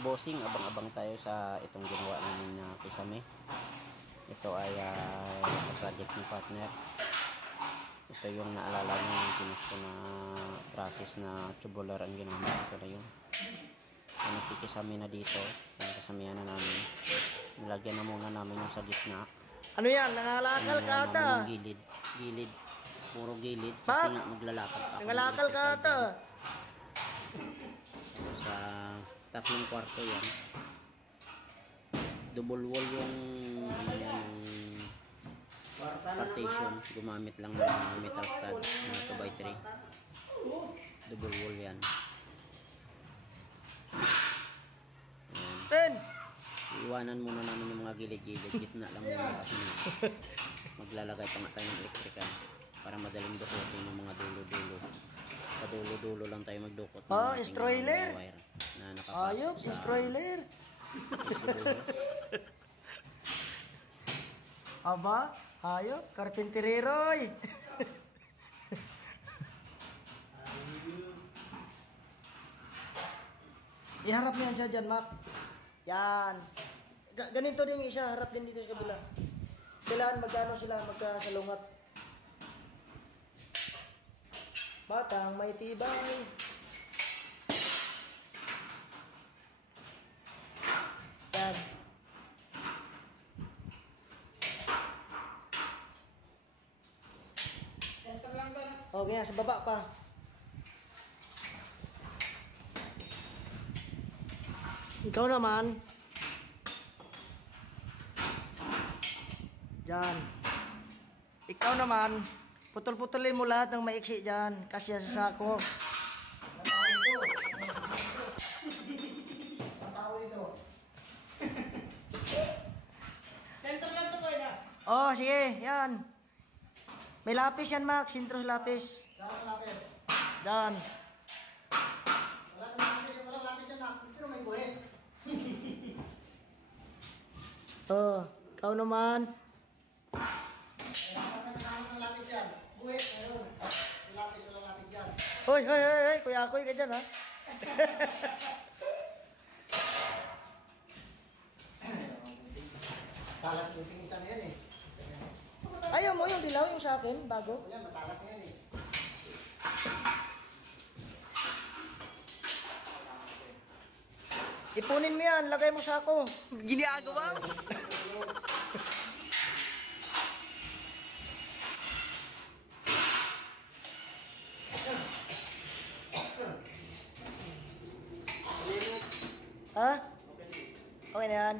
mga bossing, abang-abang tayo sa itong ginawa namin na kisame. Ito ay sa project ng partner. Ito yung naalala nyo yung pinush ko na process na tubular ang ginamit. Ito na yun. So nakikisame na dito. Ang kasamihan na namin. Nilagyan na muna namin yung sa gitna. Ano yan? Nangalakal ka ata? Gilid. Gilid. Puro gilid. Kasi nga maglalakad pa. Nangalakal ka ata? Sa 3 kwarto yan. Double wall yung partition. Gumamit lang ng metal stud na 2x3. Double wall yan. Ten! Iwanan muna namin yung mga gilid-gilid. Gitna lang muna kasi maglalagay pa nga tayo ng electrical para madaling dukutin yung mga dulo-dulo. Padulo-dulo lang tayo magdukot. Oh, destroyer. Ayop, destroyer. Aba, ayop, karpinteriroy. Iharap niyan siya dyan, Mac. Yan. Ganito din yung isa, harap din dito sa kabila. Kailangan magkano sila, magkasalungat. Batang may tibay. Yan. Okay, sa baba pa. Ikaw naman. Yan. Ikaw naman. Putol-putulin mo lahat ng maiksi dyan. Kasya sa sako. Center lang ito ko na. Oh, sige. Yan. May lapis yan, Max. Sintro lapis. Saan lapis? Yan. Walang lapis yan na. Pero may buhay. Oh, ikaw naman. Buwit, ayun. Walang lapis dyan. Hoy, hoy, hoy, hoy. Kuya Akoy ka dyan, ha? Talas mo yung isa na yan eh. Ayaw mo yung dilaw yung sa akin, bago. Yan, matalas na yan eh. Ipunin mo yan, lagay mo sa ako. Giniagawa. Ha? Okay na yan.